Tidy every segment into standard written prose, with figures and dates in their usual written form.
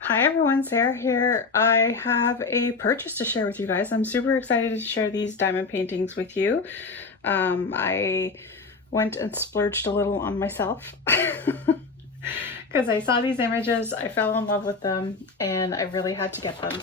Hi everyone, Sarah here. I have a purchase to share with you guys. I'm super excited to share these diamond paintings with you. I went and splurged a little on myself because I saw these images, I fell in love with them, and I really had to get them.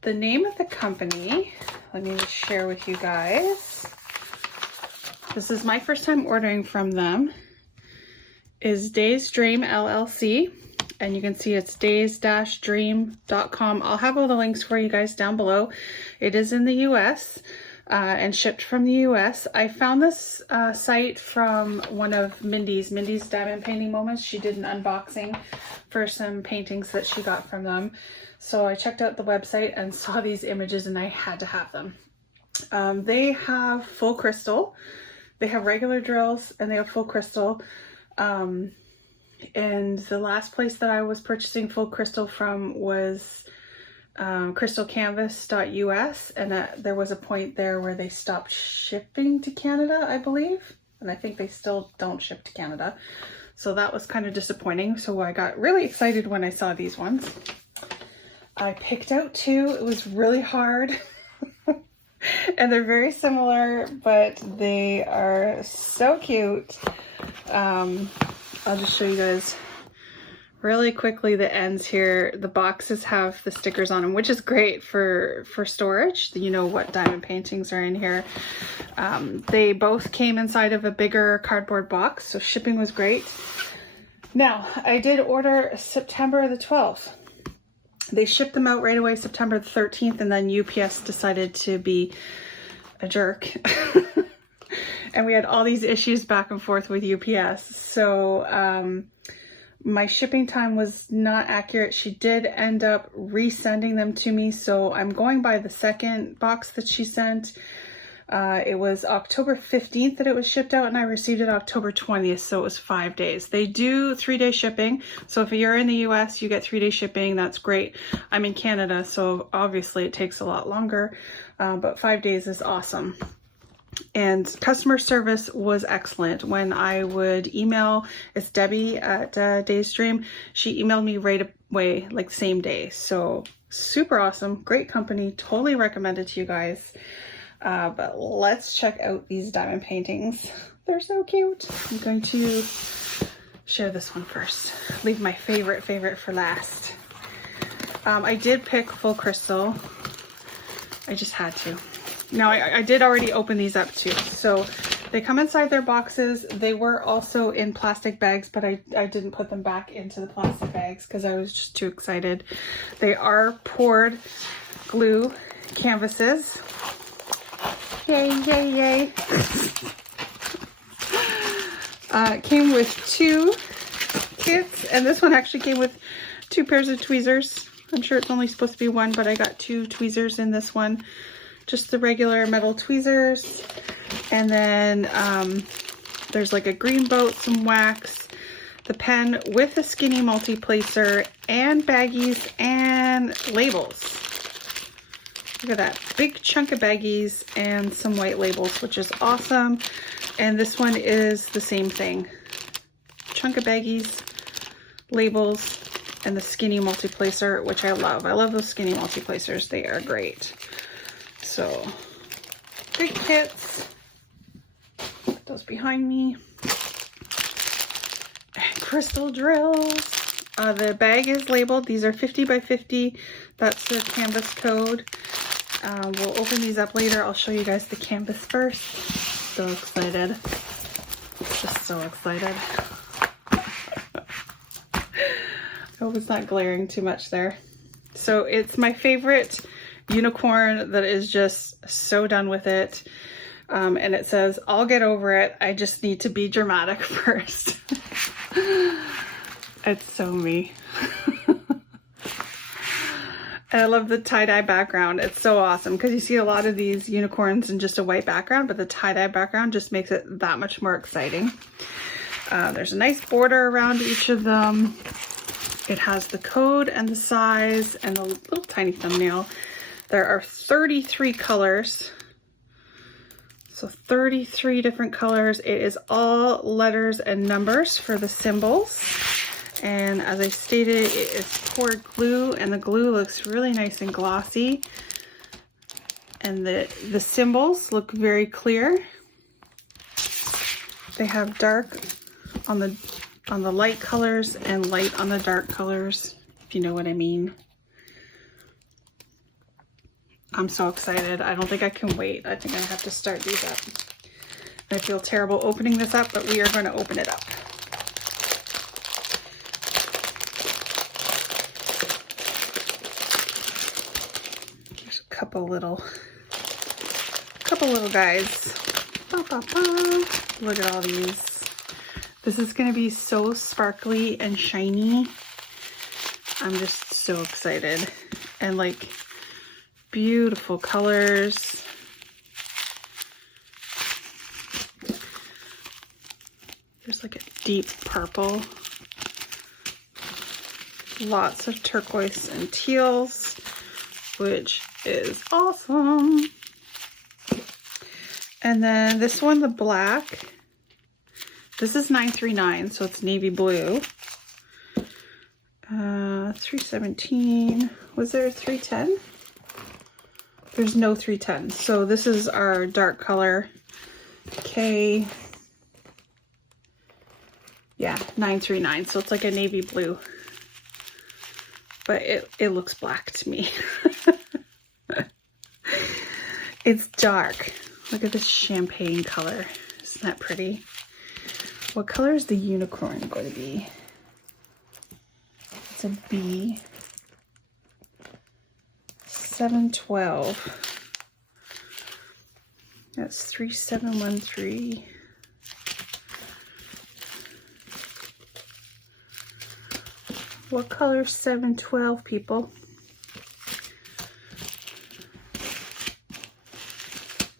The name of the company, let me just share with you guys. This is my first time ordering from them, is Days Dream LLC. And you can see it's days-dream.com. I'll have all the links for you guys down below. It is in the US and shipped from the US. I found this site from one of Mindy's Diamond Painting Moments. She did an unboxing for some paintings that she got from them. So I checked out the website and saw these images and I had to have them. They have full crystal. They have regular drills and they have full crystal. And the last place that I was purchasing full crystal from was crystalcanvas.us, and there was a point there where they stopped shipping to Canada, I believe, and I think they still don't ship to Canada, so that was kind of disappointing. So I got really excited when I saw these ones. I picked out two. It was really hard and they're very similar, but they are so cute. I'll just show you guys really quickly the ends here. The boxes have the stickers on them, which is great for storage. You know what diamond paintings are in here. They both came inside of a bigger cardboard box, so shipping was great. Now, I did order September the 12th. They shipped them out right away September the 13th, and then UPS decided to be a jerk. And we had all these issues back and forth with UPS. So my shipping time was not accurate. She did end up resending them to me. So I'm going by the second box that she sent. It was October 15th that it was shipped out and I received it October 20th. So it was 5 days. They do 3-day shipping. So if you're in the US, you get 3-day shipping. That's great. I'm in Canada, so obviously it takes a lot longer, but 5 days is awesome. And customer service was excellent. When I would email, it's Debbie at Days Dream, she emailed me right away, like same day. So super awesome, great company, totally recommended to you guys. But let's check out these diamond paintings. They're so cute. I'm going to share this one first. Leave my favorite for last. I did pick full crystal. I just had to. Now, I did already open these up too. So they come inside their boxes. They were also in plastic bags, but I didn't put them back into the plastic bags because I was just too excited. They are poured glue canvases. Yay, yay, yay. Came with 2 kits, and this one actually came with 2 pairs of tweezers. I'm sure it's only supposed to be 1, but I got 2 tweezers in this one. Just the regular metal tweezers, and then there's like a green boat, some wax, the pen with a skinny multi-placer, and baggies and labels. Look at that, big chunk of baggies and some white labels, which is awesome. And this one is the same thing, chunk of baggies, labels, and the skinny multi-placer, which I love. I love those skinny multi-placers, they are great. So, great kits. Put those behind me. Crystal drills. The bag is labeled. These are 50 by 50. That's their canvas code. We'll open these up later. I'll show you guys the canvas first. So excited. Just so excited. I hope it's not glaring too much there. So it's my favorite unicorn that is just so done with it. And it says, "I'll get over it. I just need to be dramatic first." It's so me. And I love the tie-dye background. It's so awesome because you see a lot of these unicorns in just a white background, but the tie-dye background just makes it that much more exciting. There's a nice border around each of them. It has the code and the size and a little tiny thumbnail. There are 33 colors. So 33 different colors. It is all letters and numbers for the symbols. And as I stated, it is poured glue, and the glue looks really nice and glossy. And the symbols look very clear. They have dark on the light colors and light on the dark colors, if you know what I mean. I'm so excited. I don't think I can wait. I think I have to start these up. I feel terrible opening this up, but we are going to open it up. There's a couple little guys. Ba, ba, ba. Look at all these. This is going to be so sparkly and shiny. I'm just so excited. And like beautiful colors. There's like a deep purple. Lots of turquoise and teals, which is awesome. And then this one, the black. This is 939, so it's navy blue. 317. Was there a 310? There's no 310. So this is our dark color. K. Yeah, 939. So it's like a navy blue. But it looks black to me. It's dark. Look at this champagne color. Isn't that pretty? What color is the unicorn going to be? It's a B. 712. That's 3713. What color is 712, people?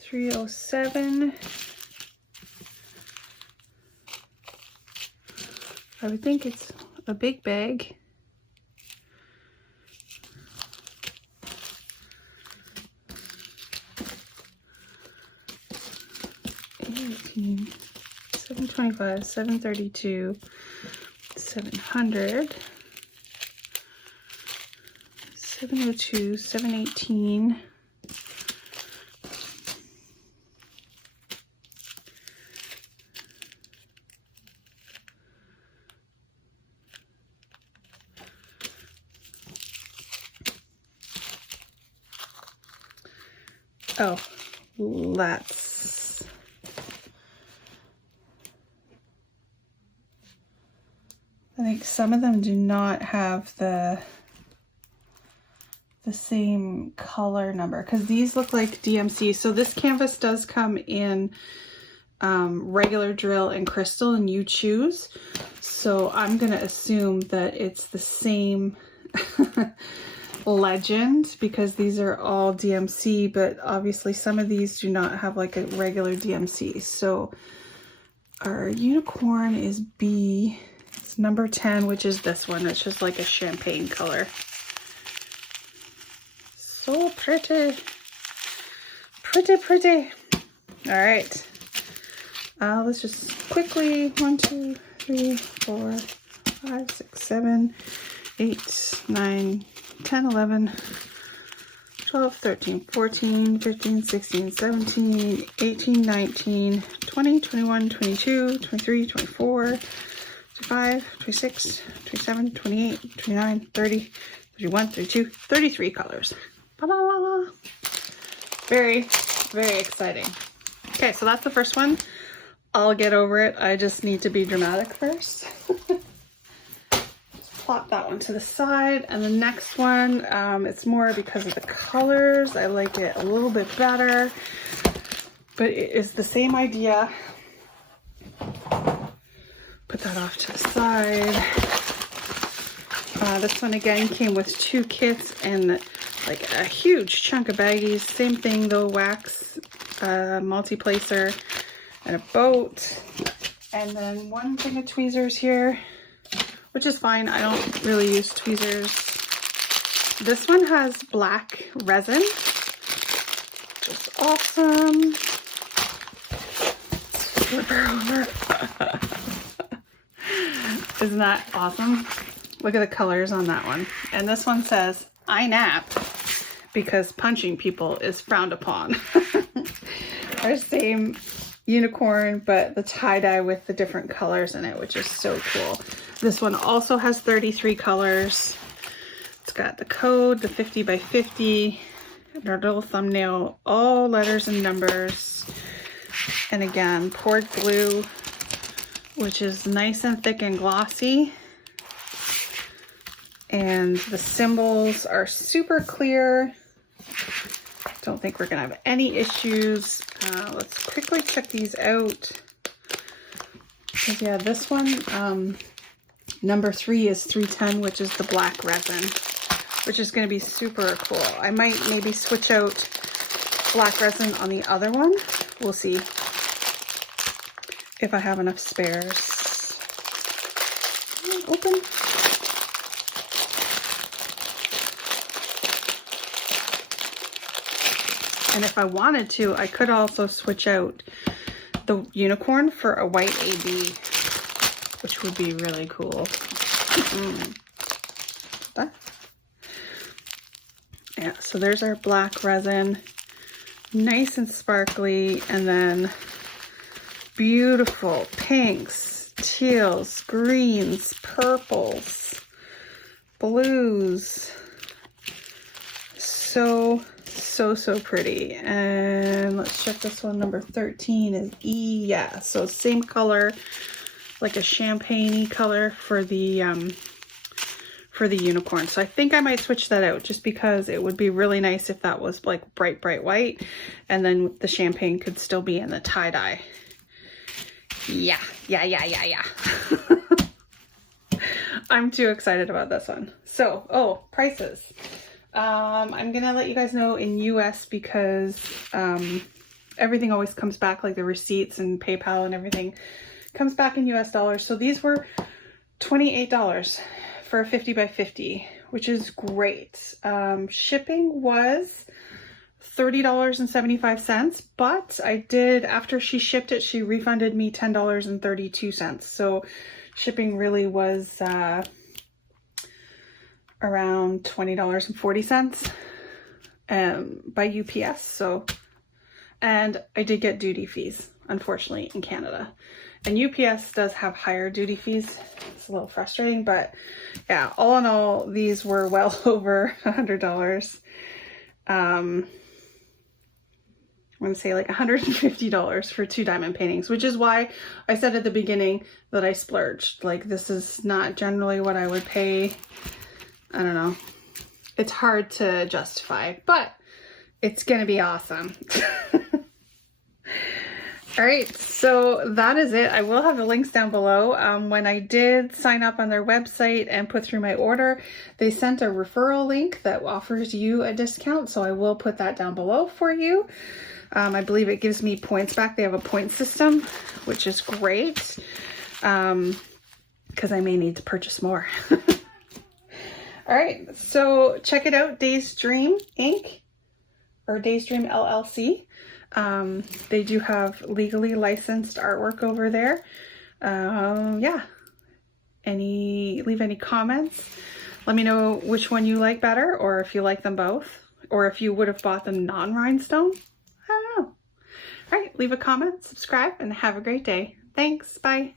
307. I would think it's a big bag. 18, 725, 732, 700, 702, 718. Oh, I think some of them do not have the same color number, because these look like DMC. So this canvas does come in regular drill and crystal, and you choose. So I'm gonna assume that it's the same legend, because these are all DMC, but obviously some of these do not have like a regular DMC. So our unicorn is B. It's number 10, which is this one, which is like a champagne color. So pretty. Pretty, pretty. All right. Let's just quickly 1, 2, 3, 4, 5, 6, 7, 8, 9, 10, 11, 12, 13, 14, 15, 16, 17, 18, 19, 20, 21, 22, 23, 24, 25, 26, 27, 28, 29, 30, 31, 32, 33 colors. Ba-da-da. Very, very exciting. Okay, so that's the first one. I'll get over it. I just need to be dramatic first. Just plop that one to the side. And the next one, it's more because of the colors. I like it a little bit better. But it is the same idea. Put that off to the side. This one again came with 2 kits and like a huge chunk of baggies. Same thing though, wax, multi-placer, and a boat. And then 1 thing of tweezers here, which is fine. I don't really use tweezers. This one has black resin, which is awesome. Flip her over. Isn't that awesome? Look at the colors on that one. And this one says, I nap because punching people is frowned upon. Our same unicorn, but the tie-dye with the different colors in it, which is so cool. This one also has 33 colors. It's got the code, the 50 by 50, and our little thumbnail, all letters and numbers. And again, poured glue, which is nice and thick and glossy. And the symbols are super clear. Don't think we're gonna have any issues. Let's quickly check these out. Because yeah, this one, number 3 is 310, which is the black resin, which is gonna be super cool. I might maybe switch out black resin on the other one. We'll see if I have enough spares. Open. And if I wanted to, I could also switch out the unicorn for a white AB, which would be really cool. Yeah, so there's our black resin, nice and sparkly, and then beautiful pinks, teals, greens, purples, blues. So pretty. And let's check this one. Number 13 is E. Yeah, so same color, like a champagne-y color for the unicorn. So I think I might switch that out just because it would be really nice if that was like bright white, and then the champagne could still be in the tie-dye. Yeah. I'm too excited about this one. So, prices. I'm gonna let you guys know in US because everything always comes back, like the receipts and PayPal and everything comes back in US dollars. So these were $28 for a 50 by 50, which is great. Shipping was $30.75, but I did, after she shipped it, she refunded me $10.32. So shipping really was around $20.40 by UPS. So, and I did get duty fees, unfortunately, in Canada. And UPS does have higher duty fees. It's a little frustrating, but yeah, all in all, these were well over $100. I'm going to say like $150 for 2 diamond paintings, which is why I said at the beginning that I splurged. Like, this is not generally what I would pay. I don't know. It's hard to justify, but it's going to be awesome. All right, so that is it. I will have the links down below. When I did sign up on their website and put through my order, they sent a referral link that offers you a discount. So I will put that down below for you. I believe it gives me points back. They have a point system, which is great, because I may need to purchase more. All right, so check it out, Days Dream Inc. or Days Dream LLC. They do have legally licensed artwork over there. Yeah. Leave any comments. Let me know which one you like better, or if you like them both, or if you would have bought them non-rhinestone. I don't know. All right, leave a comment, subscribe, and have a great day. Thanks. Bye.